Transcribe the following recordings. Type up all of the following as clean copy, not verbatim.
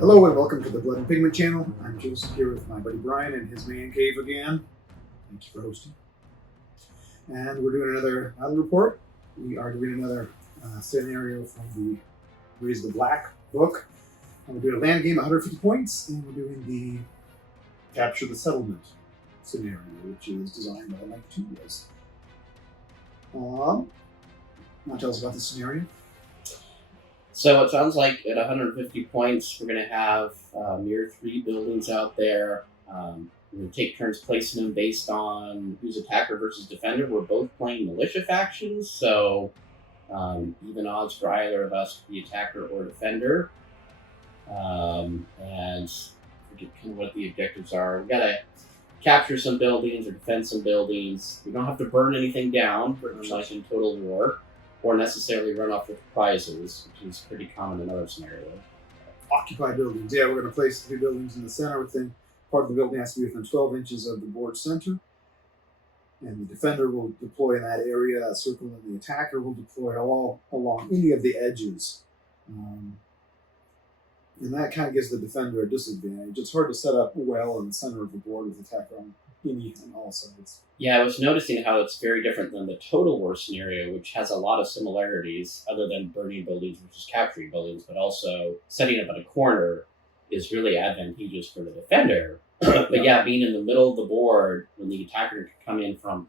Hello and welcome to the Blood and Pigment channel. I'm Joseph here with my buddy Bryan and his man cave again. Thank you for hosting. And we're doing another battle report. We are doing another scenario from the Raise the Black book. And we're doing a land game at 150 points, and we're doing the Capture the Settlement scenario, which is designed by Mike Tubias. Want to tell us about the scenario? So it sounds like at 150 points, we're going to have mere 3 buildings out there. We're going to take turns placing them based on who's attacker versus defender. We're both playing militia factions, so even odds for either of us to be attacker or defender. And forget kind of what the objectives are. We've got to capture some buildings or defend some buildings. We don't have to burn anything down, like in Total War, or necessarily run off with prizes, which is pretty common in other scenarios. Occupy buildings. Yeah, we're going to place 3 buildings in the center. Part of the building has to be within 12 inches of the board center. And the defender will deploy in that area, a circle, and the attacker will deploy all along any of the edges. And that kind of gives the defender a disadvantage. It's hard to set up well in the center of the board with attacker on any and all sides. Yeah, I was noticing how it's very different than the Total War scenario, which has a lot of similarities other than burning buildings versus capturing buildings, but also setting up in a corner is really advantageous for the defender. But yeah, being in the middle of the board when the attacker can come in from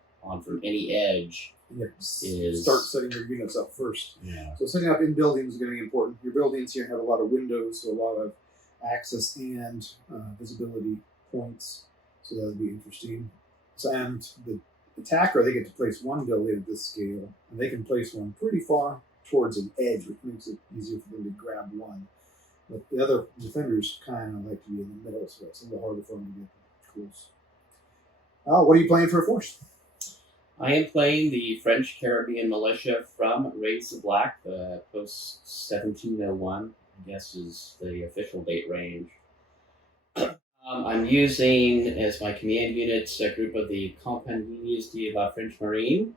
any edge is... Start setting your units up first. Yeah. So setting up in buildings is going to be important. Your buildings here have a lot of windows, so a lot of access and visibility points. So that would be interesting. So, and the attacker, they get to place 1 building at this scale, and they can place one pretty far towards an edge, which makes it easier for them to grab one. But the other defenders kind of like to be in the middle, so it's a little harder for them to get close. What are you playing for a force? I am playing the French Caribbean Militia from Raise the Black, the post 1701, I guess is the official date range. I'm using as my command units a group of the Compagnies de la French Marine,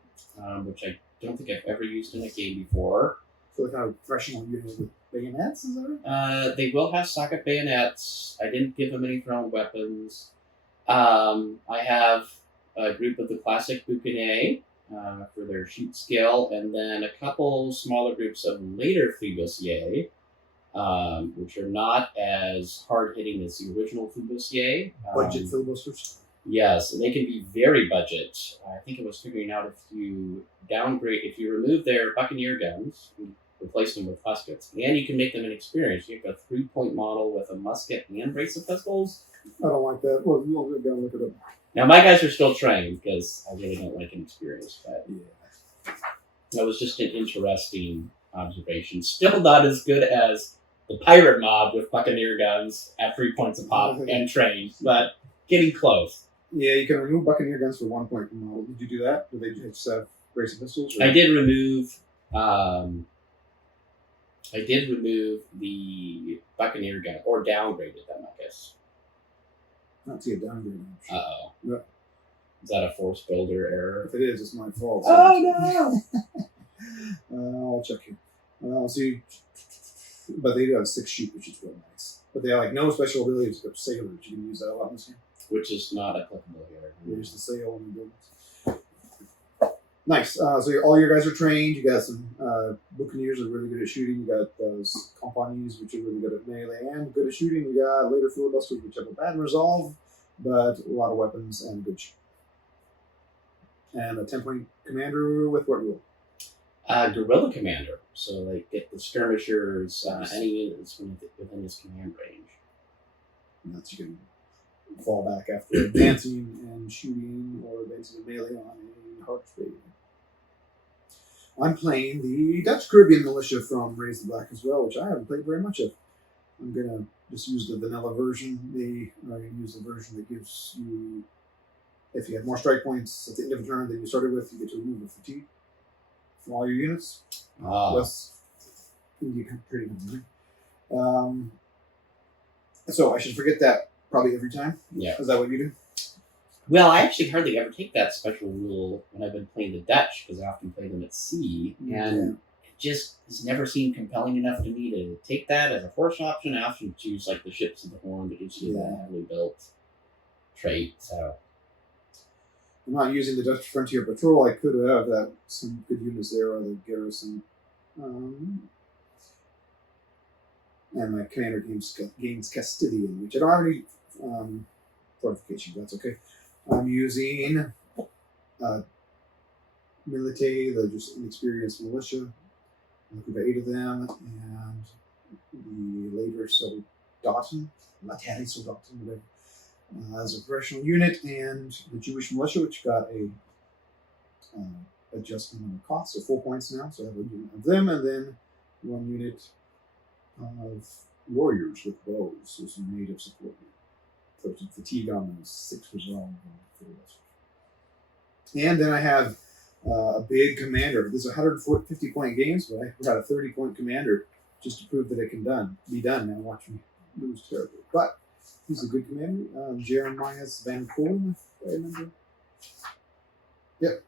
which I don't think I've ever used in a game before. So kind of professional units with bayonets, is that right? They will have socket bayonets. I didn't give them any thrown weapons. I have a group of the classic Boucanet for their shoot skill, and then a couple smaller groups of later Flibustiers, which are not as hard-hitting as the original Flibustier. Budget filibusters? Yes, and they can be very budget. I think it was figuring out if you remove their Buccaneer guns, and replace them with muskets, and you can make them inexperienced. You have a 3-point model with a musket and brace of pistols. I don't like that. Well, you'll go and look it up. Now, my guys are still trained, because I really don't like inexperienced, but yeah. That was just an interesting observation. Still not as good as the pirate mob with Buccaneer guns at 3 points a pop and trained, but getting close. Yeah, you can remove Buccaneer guns for 1 point per model. Did you do that? Did they just have brace of pistols? Or? I did remove the Buccaneer gun, or downgraded them, I guess. Not see a downgrade. Uh-oh. Yeah. Is that a force builder error? If it is, it's my fault. Oh, no! I'll check you. See, but they do have 6 shoot, which is really nice. But they have like no special abilities except sailors. You can use that a lot in this game. Which is not applicable here. Use the sail in the buildings. Nice. So all your guys are trained. You got some Buccaneers are really good at shooting. You got those Compagnies, which are really good at melee and good at shooting. You got later filibusters, which have a bad resolve, but a lot of weapons and good shooting. And a 10-point commander with what rule? Guerrilla commander. So they get the skirmishers, any units within his command range. And that's you can fall back after advancing and shooting, or advancing a melee on a harsh raid. I'm playing the Dutch Caribbean Militia from Raise the Black as well, which I haven't played very much of. I'm going to just use the vanilla version. I'm going to use the version that gives you, if you have more strike points at the end of a turn than you started with, you get to remove a fatigue from all your units. Less India pretty much. So I should forget that probably every time? Yeah. Is that what you do? Well, I actually hardly ever take that special rule when I've been playing the Dutch, because I often play them at sea, and just has never seemed compelling enough to me to take that as a force option. I often choose like the ships of the Horn that gives you that heavily built trait. So I'm not using the Dutch Frontier Patrol. I could have that some good units there, or the garrison. And my commander gains Castilian, which I don't have any fortifications. That's okay. I'm using Milite, the just inexperienced militia. I've got 8 of them, and the later Soldaten, Lateri Soldaten, whatever, as a professional unit, and the Jewish militia, which got a adjustment on the cost, so 4 points now. So I have a unit of them, and then 1 unit of warriors with bows, so some native support. So some fatigue on those, 6 resolve for the rest. And then I have a big commander. This is 150 point games, but I got a 30 point commander just to prove that it can be done. Now watch me lose terribly. But he's a good commander. Jeramias Van Collen, if I remember. Yep.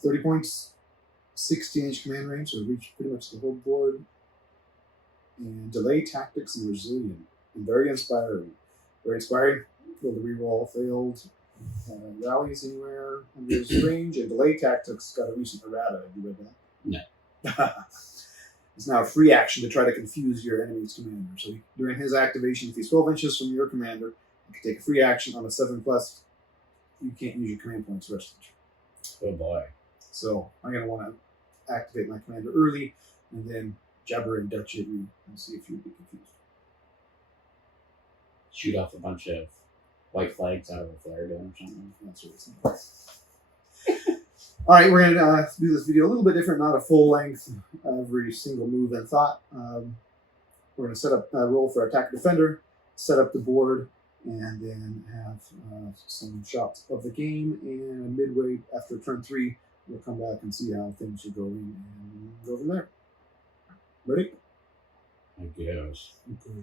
30 points, 60-inch command range, so reach pretty much the whole board. And delay tactics and resilient. And very inspiring. Very inspiring. Well, the reroll failed. Rallies anywhere under his range, and delay tactics got a recent errata. Have you read that? No. It's now a free action to try to confuse your enemy's commander. So during his activation, if he's 12 inches from your commander, you can take a free action on a 7+. You can't use your command points the rest of the turn. Oh boy. So I'm going to want to activate my commander early, and then jabber and Dutch at you and see if you'd be confused. Shoot off a bunch of white flags out of a flare gun or something. That's what it's All right, we're going to do this video a little bit different, not a full length every single move and thought. We're going to set up a roll for attack defender, set up the board, and then have some shots of the game. And midway after turn 3, we'll come back and see how things are going and go from there. Ready? I guess. Okay.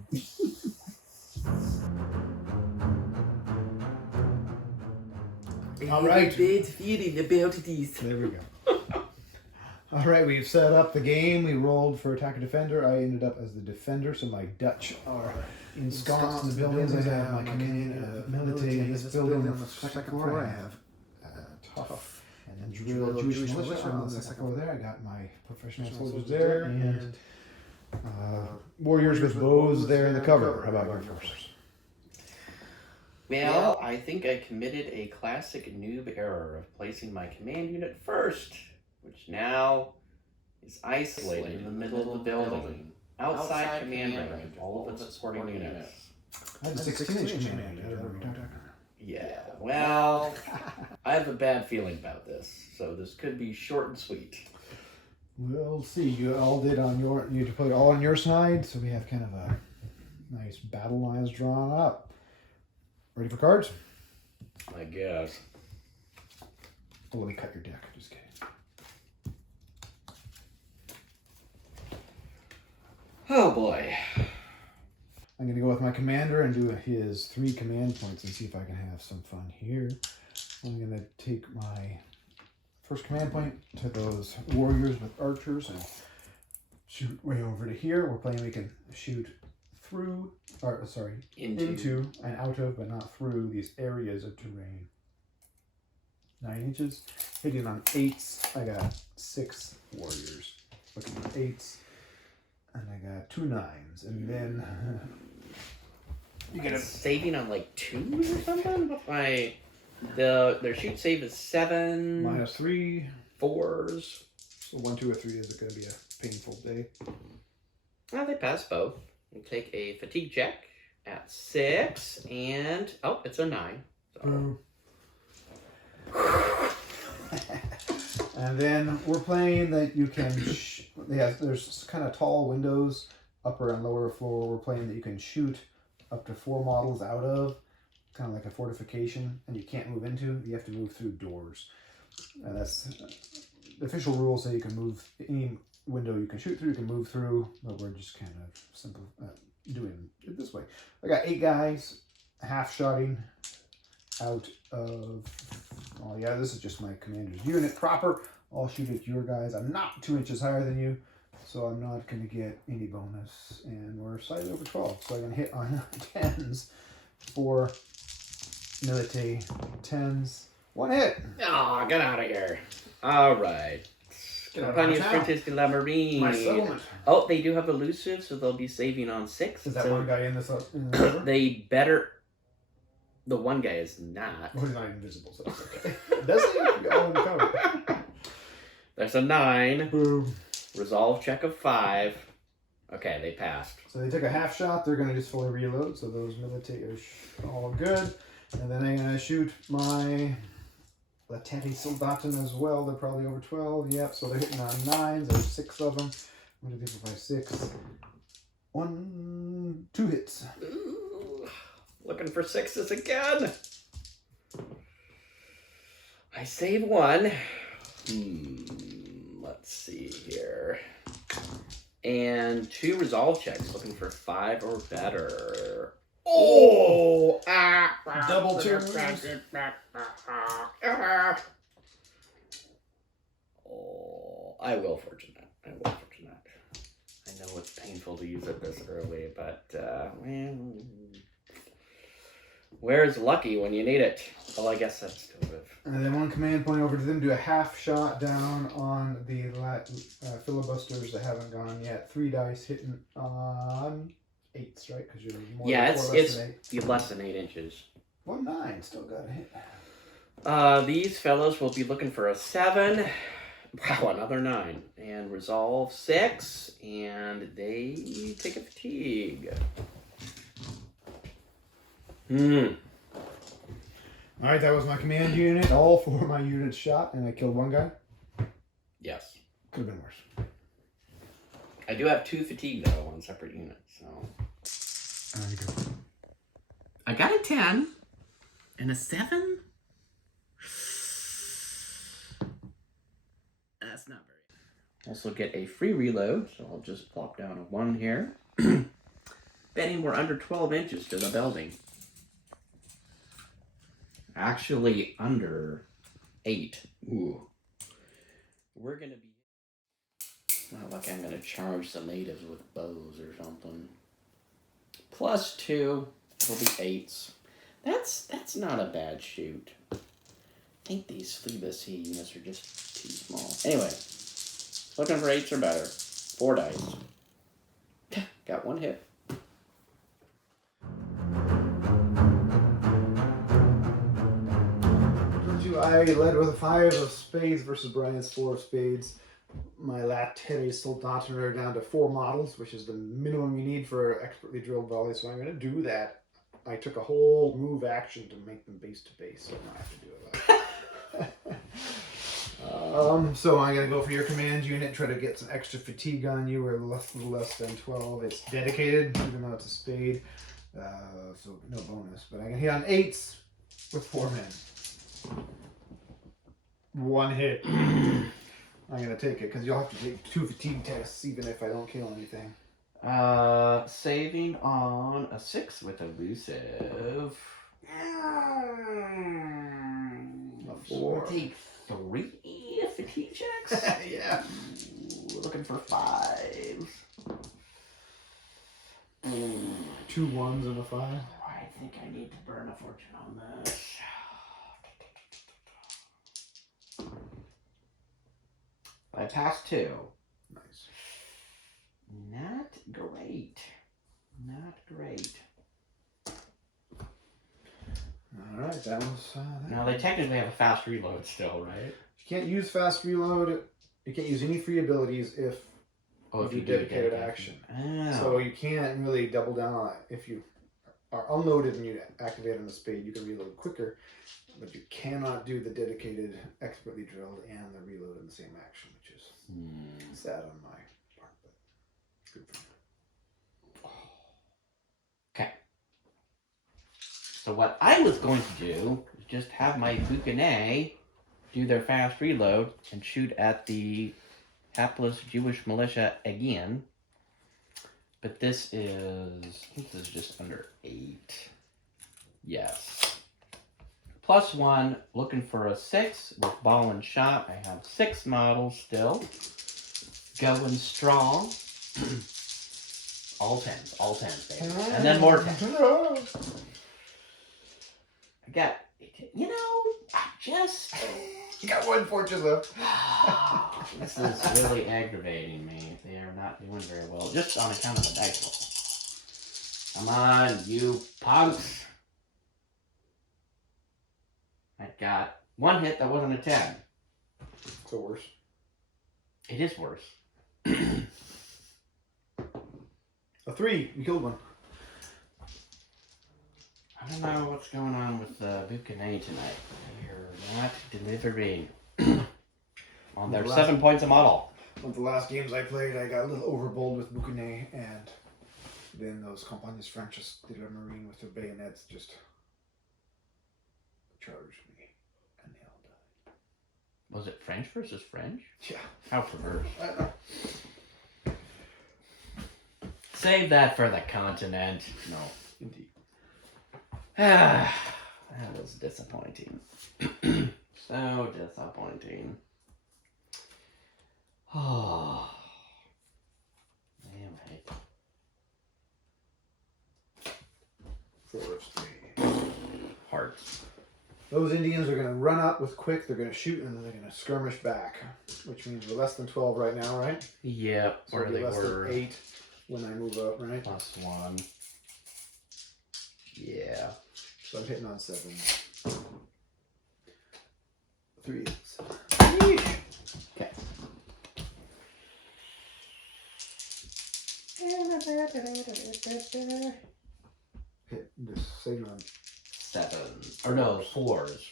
All right. Bad feeling about this. There we go. All right, we've set up the game. We rolled for attacker defender. I ended up as the defender, so my Dutch are ensconced in the buildings. I have my command military in this building. On the second floor, I have tough and then drill Jewish militia on the second floor there. I got my professional soldiers there, and warriors with bows there in the cover. How about your forces? Well, I think I committed a classic noob error of placing my command unit first, which now is isolated in the middle of the building, outside command range of all of its supporting units. I have a 16-inch command. Yeah, well, I have a bad feeling about this, so this could be short and sweet. We'll see. You all did on your. You put it all on your side, so we have kind of a nice battle lines drawn up. Ready for cards? I guess. Oh, let me cut your deck. Just kidding. Oh boy. I'm going to go with my commander and do his 3 command points and see if I can have some fun here. I'm going to take my first command point to those warriors with archers and shoot way over to here. We're playing we can shoot through, or sorry, into and out of, but not through these areas of terrain. 9 inches. Hitting on 8s. I got 6 warriors. Looking for 8s. And I got 2 9s. And then you get a saving on like 2s or something? Their shoot save is 7. -3. 4s. So 1, 2, or 3 is going to be a painful day. Well, they pass both. You take a fatigue check at 6, and oh, it's a 9. So. And then we're playing that you can. There's kind of tall windows, upper and lower floor. We're playing that you can shoot up to 4 models out of, kind of like a fortification, and you can't move into. You have to move through doors. And that's the official rules say you can move any window you can shoot through, you can move through, but we're just kind of simple doing it this way. I got 8 guys, half-shotting out of, oh yeah, this is just my commander's unit proper. I'll shoot at your guys. I'm not 2 inches higher than you, so I'm not going to get any bonus. And we're slightly over 12, so I'm going to hit on 10s for military 10s. 1 hit. Oh, get out of here. All right. Compagnie Apprentice de la Marine. My settlement. Oh, they do have elusive, so they'll be saving on 6. Is that one guy in this? They better. The one guy is not. Well, he's not invisible, so it's okay. Does he? All in cover. There's a 9. Boom. Resolve check of 5. Okay, they passed. So they took a half shot. They're going to just fully reload. So those military are all good. And then I'm going to shoot my Latenti Soldaten as well. They're probably over 12. Yep. So they're hitting on 9s. There's 6 of them. 1, 2, 3, 4, 5, 6. 1, 2 hits. Ooh, looking for 6s again. I save 1. Let's see here. And 2 resolve checks, looking for 5 or better. Oh! Double 2. Oh, I will fortune that. I know it's painful to use it this early, but well, where's lucky when you need it? Well, I guess that's still good. And then 1 command point over to them. Do a half shot down on the filibusters that haven't gone yet. 3 dice hitting on 8s, right? Because you're more it's less than 8 inches. 1, 9, still got a hit. These fellows will be looking for a 7. Wow, another 9. And resolve 6, and they take a fatigue. Alright, that was my command unit. All 4 of my units shot, and I killed 1 guy. Yes. Could have been worse. I do have 2 fatigue, though, on separate units, so... I got a 10 and a 7. That's not very... Also get a free reload, so I'll just plop down a 1 here. Betting we're under 12 inches to the building. Actually, under 8. Ooh. We're gonna be... Not like I'm gonna charge the natives with bows or something. Plus 2 will be 8s. That's not a bad shoot. I think these Phlebas units are just too small. Anyway, looking for 8s or better. 4 dice. Got 1 hit. I led with a 5 of spades versus Bryan's 4 of spades. My Lateri Soldaten are down to 4 models, which is the minimum you need for expertly drilled volleys, so I'm going to do that. I took a whole move action to make them base to base, so I have to do it. So I'm going to go for your command unit, try to get some extra fatigue on you. We're less than 12. It's dedicated, even though it's a spade, so no bonus. But I can hit on 8s with 4 men. 1 hit. I'm gonna take it because you'll have to take 2 fatigue tests even if I don't kill anything. Saving on a 6 with elusive. A 4. Take 3 fatigue checks. Yeah. Ooh, looking for 5s. 2 1s and a 5. I think I need to burn a fortune on this. I passed 2. Nice. Not great. Not great. Alright, that was... Now, they technically have a fast reload still, right? You can't use fast reload. You can't use any free abilities if you do dedicated action. Oh. So you can't really double down on it. If you are unloaded and you activate on the spade, you can reload quicker. But you cannot do the dedicated, expertly drilled, and the reload in the same action, which is sad on my part, but good for you. Okay. So what I was going to do is just have my Boucanet do their fast reload and shoot at the hapless Jewish militia again. But this is, I think this is just under 8. Yes. +1, looking for a 6 with ball and shot. I have 6 models still. Going strong. all 10s, baby. And then more 10s. I got, just... You got 1 fortune left. This is really aggravating me. They are not doing very well, just on account of the dice roll. Come on, you punks. I got 1 hit that wasn't a 10. So worse. It is worse. A 3. You killed 1. I don't know what's going on with Buchanan tonight. They're not delivering on their 7 points a model. One of the last games I played, I got a little overbold with Buchanan, and then those Compagnies Franches de la Marine with their bayonets just charged me, and they all died. Was it French versus French? Yeah. How perverse. Save that for the continent. No, indeed. That was disappointing. So disappointing. Oh. Anyway. Forest. Hearts. Those Indians are going to run up with quick, they're going to shoot, and then they're going to skirmish back. Which means we're less than 12 right now, right? Yep, So where they less were. than 8 when I move up, right? +1. Yeah. So I'm hitting on 7. 3. Okay. Hit this saving on 7. Or no, 4s.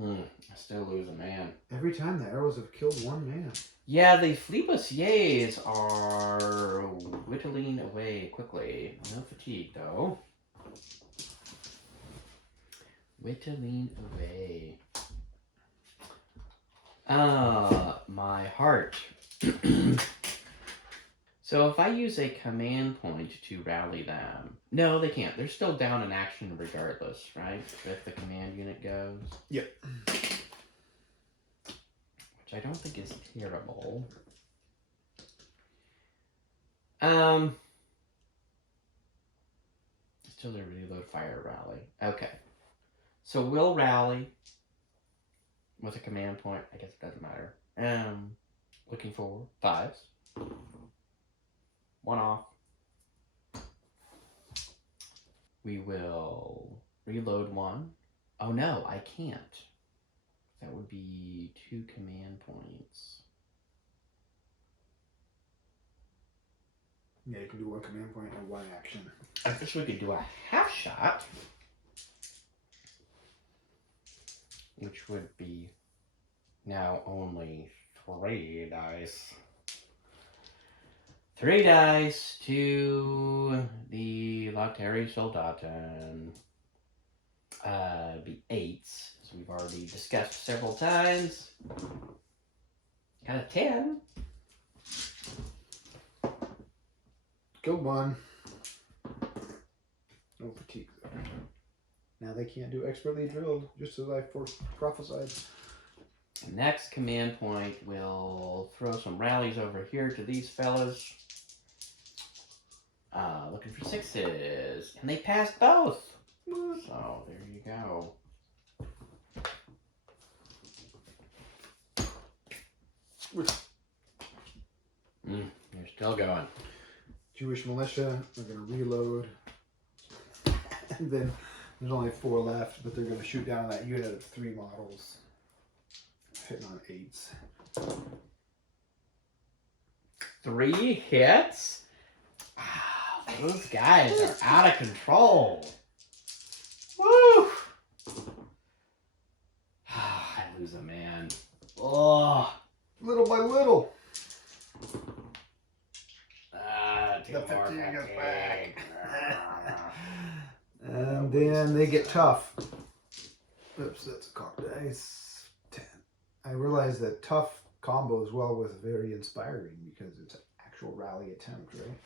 I still lose a man. every time the arrows have killed 1 man. Yeah, the flibustiers are whittling away quickly. No fatigue, though. Whittling away. My heart. So if I use a command point to rally them... No, they can't. They're still down in action regardless, right? If the command unit goes. Yep. Which I don't think is terrible. Still a reload fire rally. Okay. So we'll rally with a command point. I guess it doesn't matter. Looking for 5s. 1 off. We will reload 1. Oh no, I can't. That would be 2 command points. Yeah, you can do 1 command point and 1 action. I guess we could do a half shot. Which would be now only 3 dice. 3 dice to the Lauteri Soldaten. Be 8s, as we've already discussed several times. Got a 10. Killed 1. No fatigue there. Now they can't do expertly drilled, just as I prophesied. Next command point, we'll throw some rallies over here to these fellas. Looking for 6s. And they passed both. So, there you go. You're still going. Jewish militia are going to reload. And then there's only 4 left, but they're going to shoot down that unit of 3 models. Hitting on 8s. 3 hits? Wow, those guys are out of control. Woo! I lose a man. Oh. Little by little. The fatigue is back. And then they get tough. Oops, that's a cocked dice. 10. I realize that tough combos well with very inspiring because it's an actual rally attempt, right?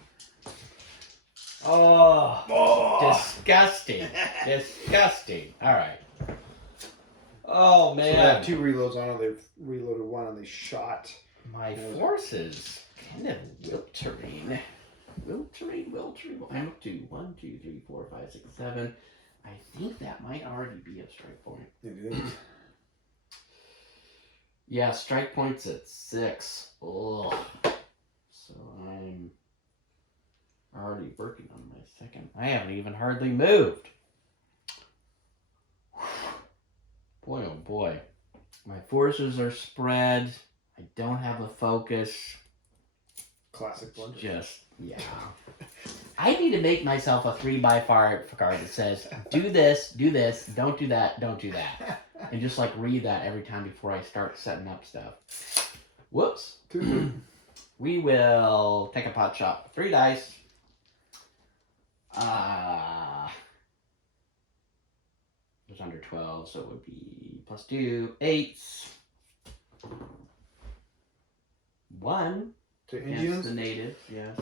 Oh, disgusting. Disgusting. All right. Oh, man. So they have 2 reloads on it. They've reloaded 1 and they shot. My forces kind of wiltering. Wiltering. 1, 2, 3, 4, 5, 6, 7. I think that might already be a strike point. It is. Yeah, strike point's at 6. Ugh. So I'm already working on my second. I haven't even hardly moved. Boy, oh boy. My forces are spread. I don't have a focus. Classic blunder. Just, yeah. I need to make myself a 3x5 card that says, do this, don't do that, don't do that. And just like read that every time before I start setting up stuff. Whoops. We will take a pot shot. 3 dice. It was under 12, so it would be +2, 8s. 1 To against Indians. the natives, yes.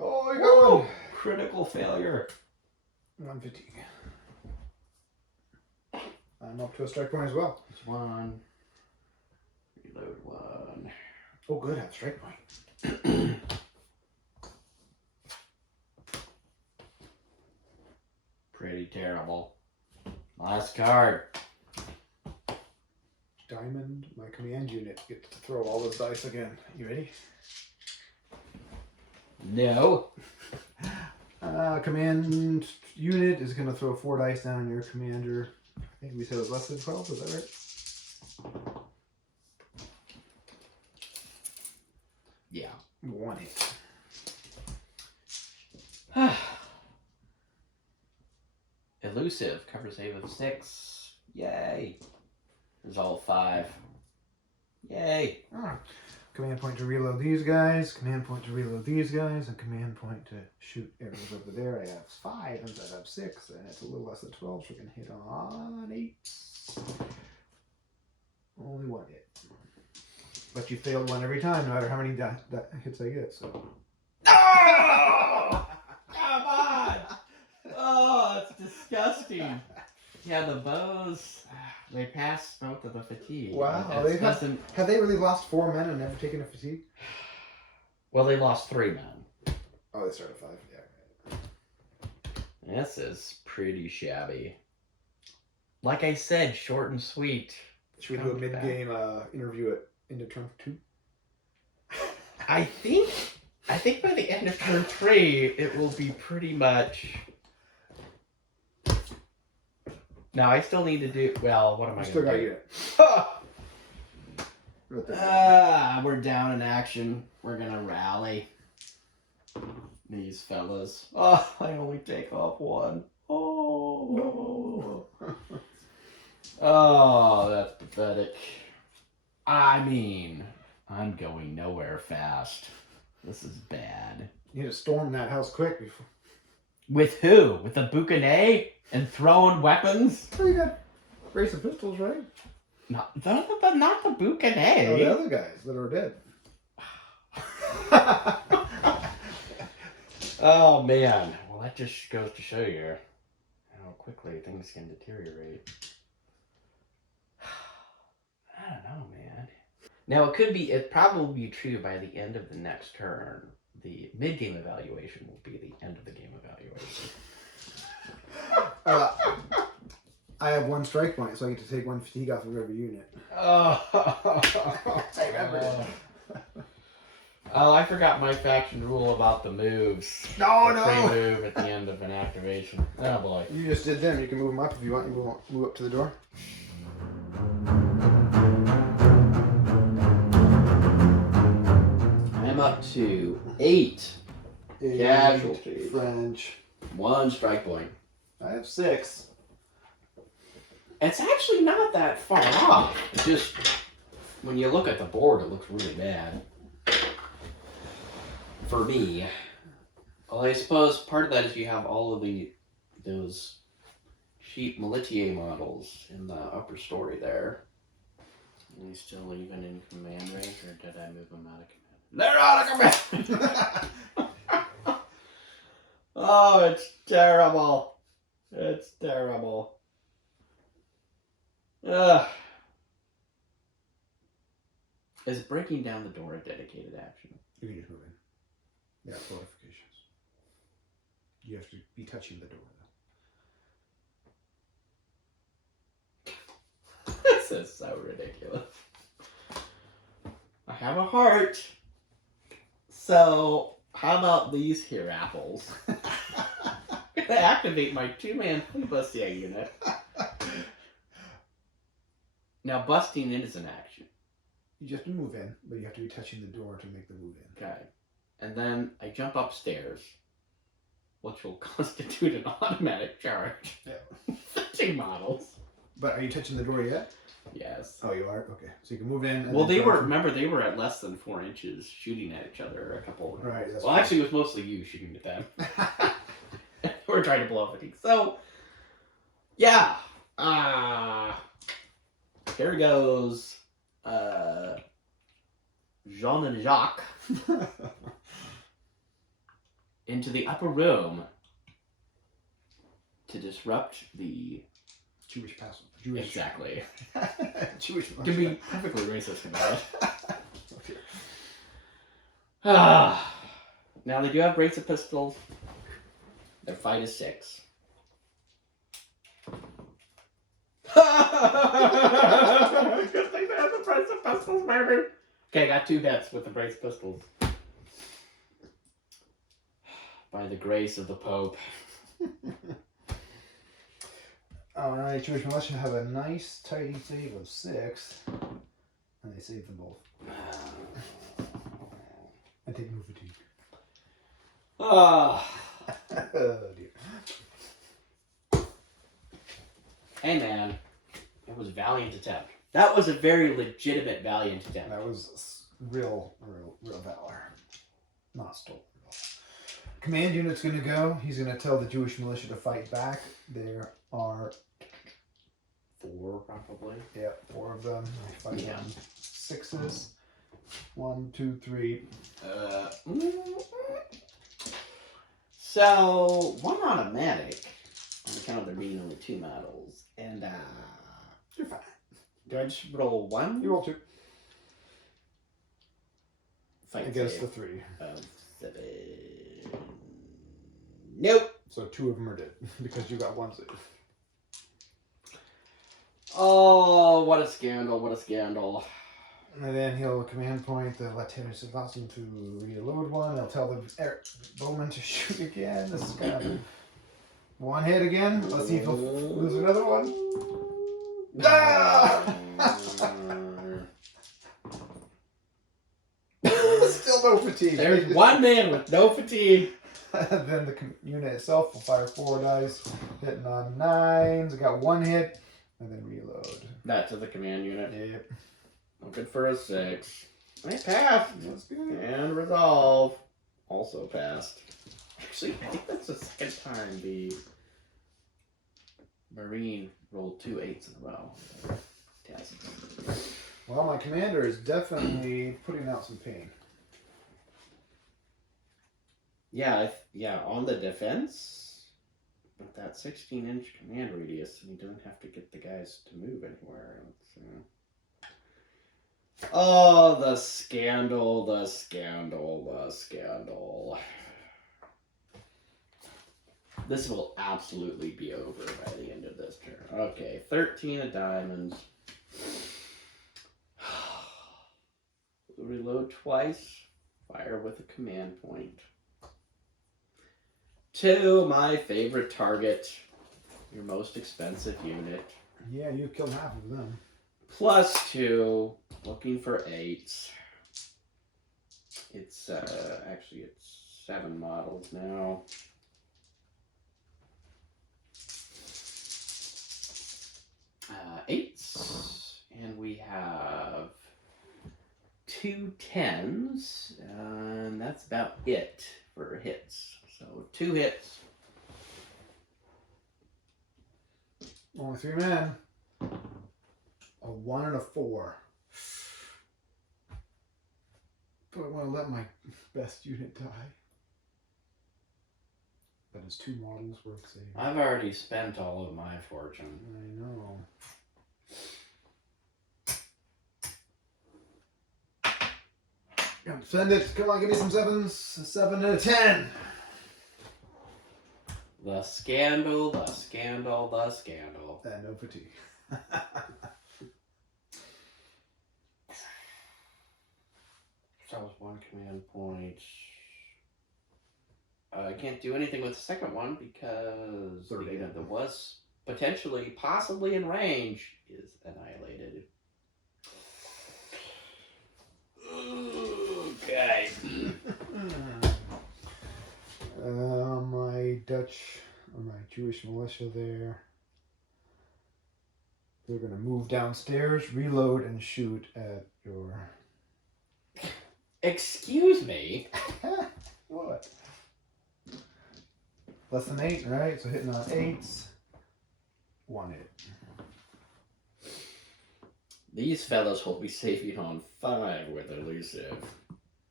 Oh, you got one. Critical failure. 150. I'm up to a strike point as well. It's 1. Reload 1. Oh, good. I have a strike point. Pretty terrible. Last card. Diamond, my command unit gets to throw all those dice again. You ready? No. Command unit is going to throw 4 dice down on your commander. I think we said it was less than 12. Is that right? Yeah. 1 hit. Elusive. Cover save of 6. Yay. Resolve 5. Yay. Command point to reload these guys. Command point to reload these guys. And command point to shoot arrows over there. I have 5 and I have 6. And it's a little less than 12. So we can hit on 8. Only 1 hit. But you failed 1 every time, no matter how many hits I get. So. Oh! Come on! Oh, it's disgusting. Yeah, the bows, they pass both of the fatigue. Wow. Have they really lost 4 men and never taken a fatigue? Well, they lost 3 men. Oh, they started 5. Yeah. This is pretty shabby. Like I said, short and sweet. Should we do a mid-game interview at end of turn 2? I think by the end of turn 3, it will be pretty much. Now I still need to do. Well, what am I still going got to you. do? We're down in action. We're gonna rally these fellas. Oh, I only take off 1. Oh, No. Oh, that's pathetic. I mean, I'm going nowhere fast. This is bad. You need to storm that house quick before. With who? With the boucanet and throwing weapons? Oh, you got brace of pistols, right? Not the boucanet. Oh, the other guys that are dead. Oh man. Well, that just goes to show you how quickly things can deteriorate. I don't know, man. Now it probably be true by the end of the next turn. The mid-game evaluation will be the end of the game evaluation. I have 1 strike point, so I get to take 1 fatigue off of every unit. Oh, I remembered it. Oh, I forgot my faction rule about the moves. No. Free move at the end of an activation. Oh boy. You just did them. You can move them up if you want. You move up to the door. I'm up to 8 casualties. French. 1 strike point. I have 6. It's actually not that far off. It's just when you look at the board, it looks really bad. For me. Well, I suppose part of that is you have all of those cheap Militia models in the upper story there. Are they still even in command range, or did I move them out of command? They're out of command! terrible. It's terrible. Ugh. Is breaking down the door a dedicated action? You can just move in. Yeah, fortifications. You have to be touching the door, though. This is so ridiculous. I have a heart. So, how about these here apples? I'm gonna activate my 2-man Flibustier unit. Now, busting in is an action. You just have to move in, but you have to be touching the door to make the move in. Okay. And then I jump upstairs, which will constitute an automatic charge. Yeah. 2 models. But are you touching the door yet? Yes. Oh, you are? Okay. So you can move in. And Well, then they were, charge. remember, they were at less than 4 inches shooting at each other a couple of Right. That's Well, right. actually, it was mostly you shooting at them. We're trying to blow up things. So, yeah. Here goes Jean and Jacques into the upper room to disrupt the... Jewish passion. Jewish. Exactly. Jewish. To be perfectly racist about it. Okay. Now, they do have brace of pistols. Their fight is 6. Good thing they have the brace of pistols, baby. Okay, got 2 hits with the brace pistols. By the grace of the Pope. Alright, Jewish militia have a nice tidy save of 6. And they save them both. I take move fatigue. Oh, Oh dear. hey man, it was a valiant attempt. That was a very legitimate valiant attempt. That was real valor. Not stolen. Command unit's gonna go. He's gonna tell the Jewish militia to fight back. There are 4 probably. 4 of them. I fight Yeah. on 6s. 1, 2, 3. So 1 automatic on account of there being only 2 models, and You're fine. do I just roll 1? You roll 2. Fight Against the save 3. of 7. Nope. So 2 of them are dead because you got 1 save. Oh, what a scandal! What a scandal! And then he'll command point the Lieutenant Sebastian to reload 1. They'll tell the bowman to shoot again. This is kind of 1 hit again. Let's see if he'll lose another one. Ah! Still no fatigue. There's 1 man with no fatigue. Then the unit itself will fire 4 dice, hitting on 9s. It got 1 hit, and then reload. That's to the command unit. Yep. Looking for a 6. It passed. That's good. And resolve. Also passed. Actually, I think that's the 2nd time the Marine rolled 2 8s in a row. Fantastic. Well, my commander is definitely putting out some pain. Yeah, on the defense, with that 16-inch command radius, and he doesn't have to get the guys to move anywhere. Oh, the scandal, the scandal, the scandal. This will absolutely be over by the end of this turn. Okay, 13 of diamonds. Reload twice. Fire with a command point. To my favorite target. Your most expensive unit. Yeah, you killed half of them. +2. Looking for 8s. It's, actually it's 7 models now. Eights, and we have 2 10s, and that's about it for hits. So 2 hits. Only 3 men. A 1 and a 4. Do I want to let my best unit die? That is 2 models worth saving. I've already spent all of my fortune. I know. Send it. Come on, give me some 7s. 7 and a 10. The scandal, the scandal, the scandal. And no fatigue. That was 1 command point. I can't do anything with the second one because the unit that was potentially, possibly in range is annihilated. Okay. My Dutch or my Jewish militia there. They're going to move downstairs, reload, and shoot at your. Excuse me? What? Less than 8, right? So hitting on 8s. 1 hit. These fellows will be saving on 5 with elusive.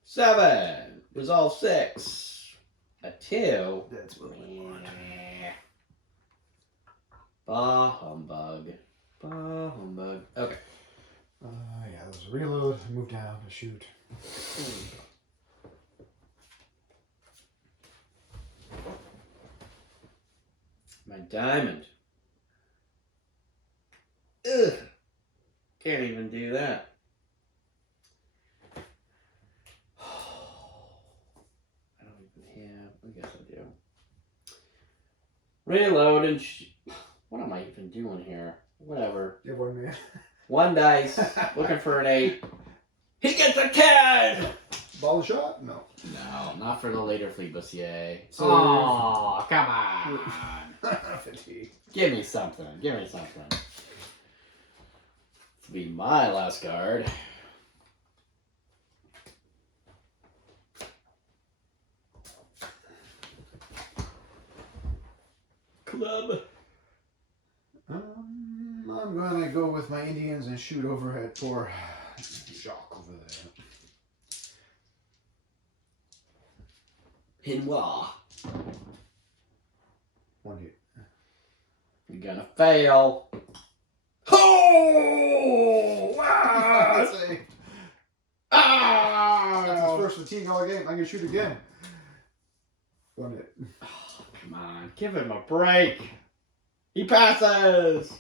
7. Resolve 6. A 2. That's what we want. Bah humbug. Bah humbug. Okay. Yeah, there's a reload, move down, shoot. My diamond. Ugh. Can't even do that. I don't even have. I guess I do. Reload and what am I even doing here? Whatever. You have 1 man. 1 dice. Looking for an 8. He gets a 10! Ball shot? No. No, not for the later Fleebussier. So Oh, come on. fatigue. Give me something. Give me something. This will be my last card. Club. I'm gonna go with my Indians and shoot over at poor Jacques over there. Pinoir. 1 hit. You're gonna fail. Oh! Wow! That's his Ah! first fatigue all game. I'm gonna shoot again. 1 hit. Oh, come on, give him a break. He passes.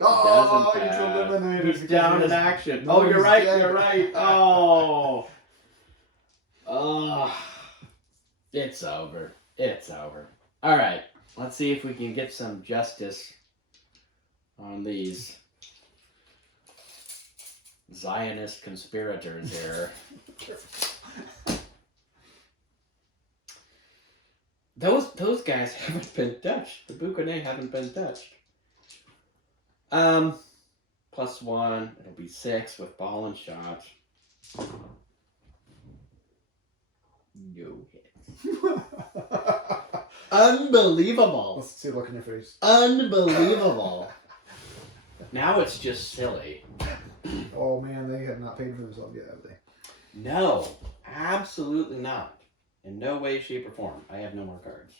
Oh, Doesn't he's pass. eliminated. He's down in action. No, Oh, you're he's right. dead. You're right. Oh. Oh. It's over. It's over. All right. Let's see if we can get some justice on these Zionist conspirators here. Those guys haven't been touched. The Boucanet haven't been touched. +1. It'll be 6 with ball and shot. No hits. Unbelievable. Let's see the look in your face. Unbelievable. Now it's just silly. Oh man, they have not paid for themselves yet, have they? No, absolutely not. In no way, shape, or form. I have no more cards.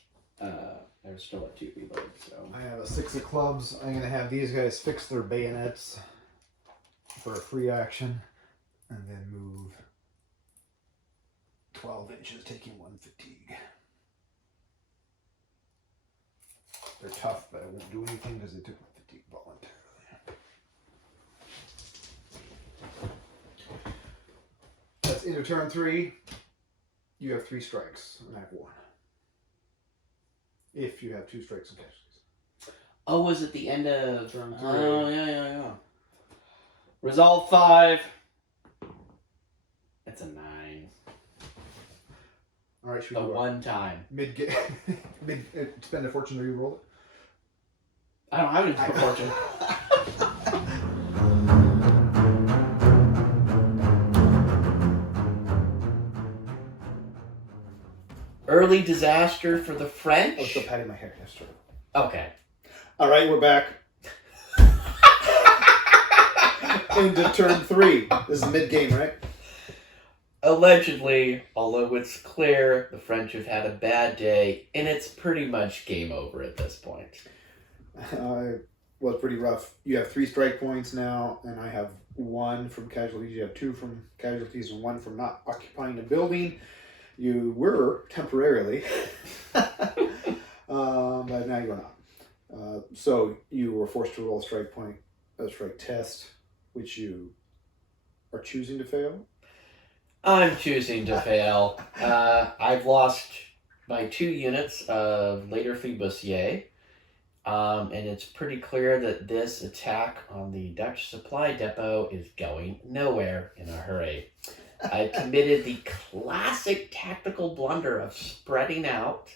There's still a 2 reload, so. I have a 6 of clubs. I'm gonna have these guys fix their bayonets for a free action, and then move 12 inches, taking 1 fatigue. They're tough, but I won't do anything because they took my fatigue voluntarily. That's into turn 3. You have 3 strikes, and I have 1. If you have 2 strikes and casualties. Oh, was it the end of Turn 3. Oh, yeah. Resolve 5. That's a 9. All right, shoot The you up. 1 time. Mid spend a fortune to re-roll it. I don't have any fortune. Early disaster for the French? Oh, still patting my hair. That's true. Okay. All right, we're back. Into turn 3. This is mid-game, right? Allegedly, although it's clear the French have had a bad day, and it's pretty much game over at this point. Well, it's pretty rough. You have 3 strike points now, and I have 1 from casualties. You have 2 from casualties and 1 from not occupying the building. You were temporarily, but now you're not. So you were forced to roll a strike test, which you are choosing to fail. I'm choosing to fail. I've lost my 2 units of later Flibustier, and it's pretty clear that this attack on the Dutch supply depot is going nowhere in a hurry. I committed the classic tactical blunder of spreading out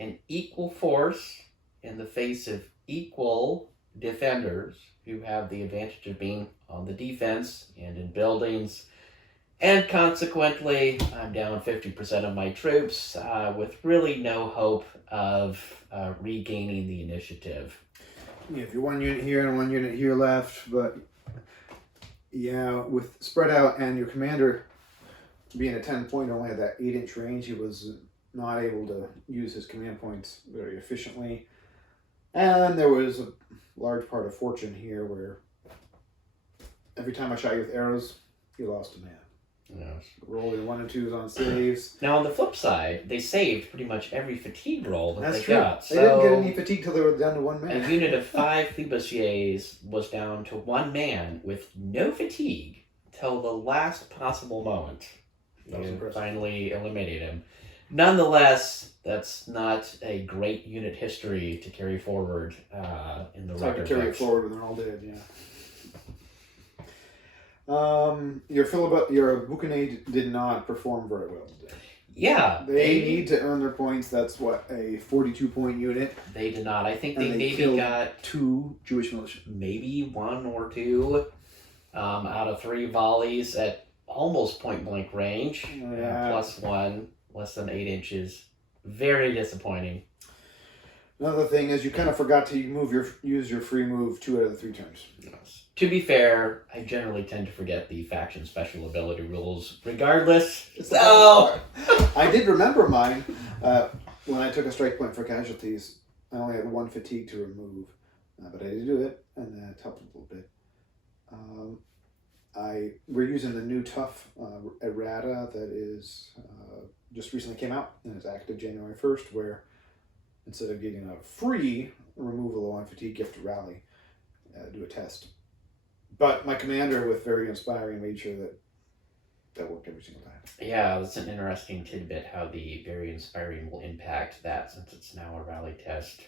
an equal force in the face of equal defenders who have the advantage of being on the defense and in buildings. And consequently, I'm down 50% of my troops with really no hope of regaining the initiative. Yeah, if you're 1 unit here and 1 unit here left, but yeah, with spread out and your commander being a 10 point only had that 8-inch range, he was not able to use his command points very efficiently. And there was a large part of fortune here where every time I shot you with arrows, you lost a man. Yes. Rolling 1 and 2s on saves. Now on the flip side, they saved pretty much every fatigue roll that That's they true. got. They didn't get any fatigue till they were down to 1 man. A unit of 5 Flibustiers was down to 1 man with no fatigue till the last possible moment. That was You impressive. finally eliminated him. Nonetheless, that's not a great unit history to carry forward in the It's hard to record carry it books. forward when they're all dead, yeah. Your Boucanet did not perform very well today. Yeah, They need to earn their points. That's what, a 42-point unit. They did not. I think And they they maybe killed got 2 Jewish militia. maybe 1 or 2 out of 3 volleys at almost point blank range. Yeah. Plus 1, less than 8 inches. Very disappointing. Another thing is you kind of forgot to use your free move 2 out of the 3 turns. Yes. To be fair, I generally tend to forget the faction special ability rules regardless. So I did remember mine when I took a strike point for casualties. I only had 1 fatigue to remove, but I did do it, and that helped a little bit. We're using the new tough errata that is just recently came out and is active January 1st, where instead of getting a free removal on fatigue, you have to rally, do a test. But my commander, with very inspiring, made sure that worked every single time. yeah, that's an interesting tidbit how the very inspiring will impact that since it's now a rally test.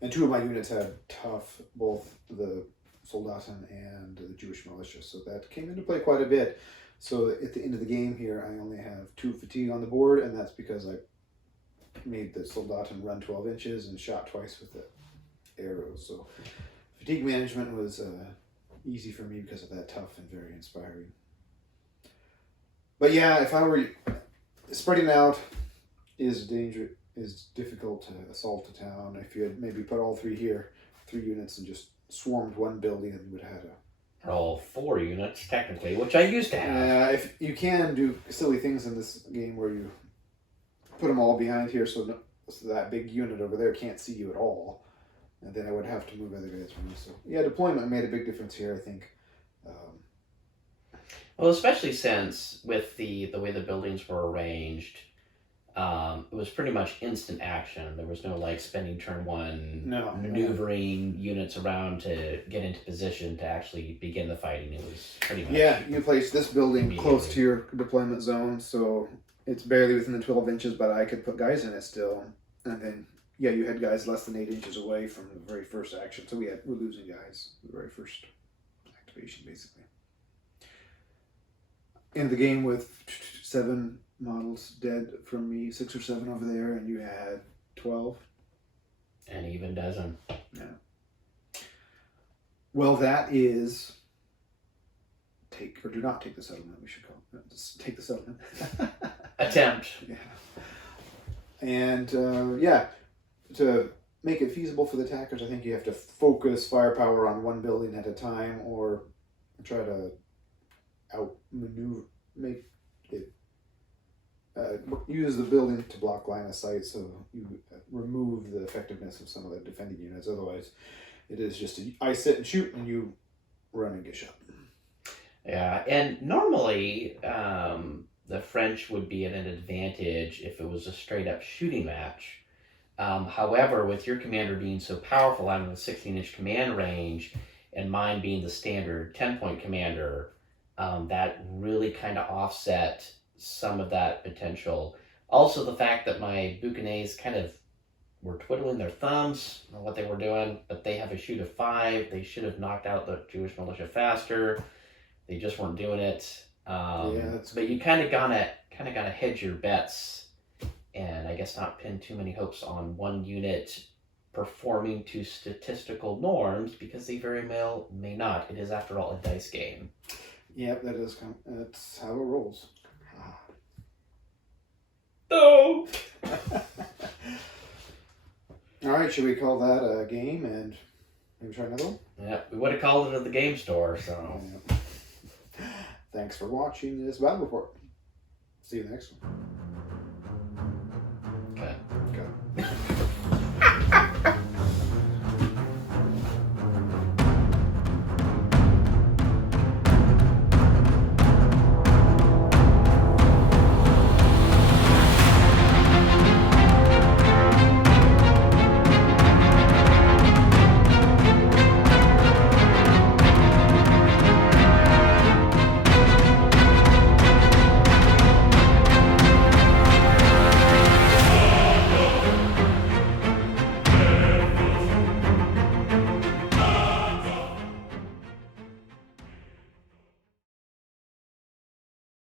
And 2 of my units had tough, both the Soldaten and the Jewish militia, so that came into play quite a bit. So at the end of the game here, I only have 2 fatigue on the board, and that's because I made the Soldaten run 12 inches and shot twice with the arrows. So fatigue management was easy for me because of that tough and very inspiring. But yeah, if I were spreading out is difficult to assault a town. If you had maybe put all 3 here, 3 units, and just swarmed 1 building, and you would have had Or all 4 units, technically, which I used to have. if you can do silly things in this game where you put them all behind here, so that big unit over there can't see you at all, and then I would have to move other guys from you. So yeah, deployment made a big difference here, I think. Well, especially since with the way the buildings were arranged, it was pretty much instant action. There was no like spending turn 1, No. maneuvering units around to get into position to actually begin the fighting. It was pretty much You place this building close to your deployment zone, so it's barely within the 12 inches, but I could put guys in it still. And then, you had guys less than 8 inches away from the very first action, so we're losing guys the very first activation, basically. In the game with 7 models dead from me, 6 or 7 over there, and you had 12. an even dozen. Yeah. Well, that is take or do not take the settlement. We should call it. Just take the settlement. Attempt. Yeah. And to make it feasible for the attackers, I think you have to focus firepower on 1 building at a time, or try to outmaneuver, make use the building to block line of sight, so you remove the effectiveness of some of the defending units. Otherwise, it is just I sit and shoot, and you run and get shot. Yeah, and normally the French would be at an advantage if it was a straight up shooting match. However, with your commander being so powerful out of the 16-inch command range, and mine being the standard 10-point commander, that really kind of offset some of that potential. Also, the fact that my Boucanets kind of were twiddling their thumbs on what they were doing, but they have a shoot of 5. They should have knocked out the Jewish militia faster. They just weren't doing it. But you kind of gotta hedge your bets, and I guess not pin too many hopes on one unit performing to statistical norms, because they very well may not. It is, after all, a dice game. Yep, that's how it rolls. No. All right, should we call that a game and maybe try another one? Yeah, we would have called it at the game store. So. Yeah. Thanks for watching this battle report. See you next one.